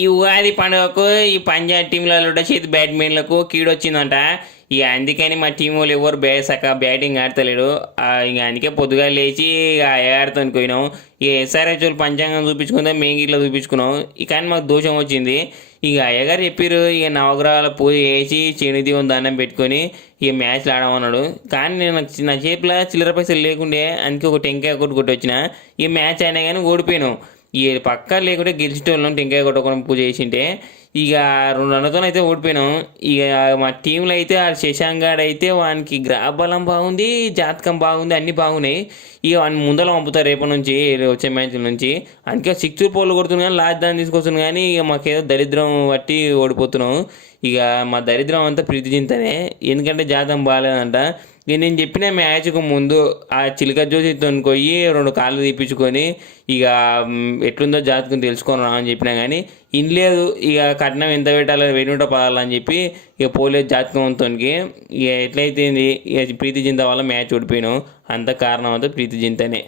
ఈ ఉగాది పండుగకు ఈ పంజాబ్ టీంలలో చేతి బ్యాట్స్మెన్లకు కీడొచ్చిందంట. ఇక అందుకని మా టీం వాళ్ళు ఎవరు బ్యాటింగ్ ఆడతలేడు. ఇక అందుకే పొద్దుగా లేచి ఇక ఆడుతాను పోయినాం. ఇక ఎస్ఆర్హెచ్ వాళ్ళు పంచాంగం చూపించుకుందాం, మేము ఇట్లా చూపించుకున్నాం. ఇక కానీ మాకు దోషం వచ్చింది. ఇక అయ్యగారు చెప్పారు ఇక నవగ్రహాల పూజ చేసి శనిదేవుని దండం పెట్టుకొని ఇక మ్యాచ్లు ఆడమన్నాడు. కానీ నేను నా చేతిలో చిల్లర పైసలు లేకుండే అందుకే ఒక టెంకాయ కొట్టి వచ్చిన. ఈ మ్యాచ్ అయినా కానీ ఓడిపోయాను. ఈ పక్క లేకుంటే గెలిచేటోళ్ళం టెంకాయ కొట్టకుండా పూజ చేసింటే. ఇక 2 రన్లతో అయితే ఓడిపోయినాం. ఇక మా టీంలో అయితే ఆ శశాంక్ గాడు అయితే వానికి గ్రాబలం బాగుంది, జాతకం బాగుంది, అన్నీ బాగున్నాయి. ఇక వాడిని ముందర పంపుతారు రేపటి నుంచి వచ్చే మ్యాచ్ల నుంచి. అందుకే 6 పోలు కొడుతున్నాం కానీ లాస్ట్ దాన్ని తీసుకొస్తున్నాం. కానీ ఇక మాకేదో దరిద్రం బట్టి ఓడిపోతున్నాం. ఇక మా దరిద్రం అంతా ప్రీతి చింతనే, ఎందుకంటే జాతకం బాగాలేదంట. ఇక నేను చెప్పిన మ్యాచ్కు ముందు ఆ చిలక జ్యోతితో పోయి 2 కాళ్ళు తీపించుకొని ఇక ఎట్లుందో జాతకం తెలుసుకున్నాం అని చెప్పినా కానీ ఇన్లేదు. ఇక కట్నం ఎంత పెట్టాలో 1000 పడాలని చెప్పి ఇక పోలేదు జాతకంతోనికి. ఇక ఎట్లయితే ఇక ప్రీతి జింత వల్ల మ్యాచ్ ఓడిపోయినాం. అంత కారణం అంతా ప్రీతి జింతనే.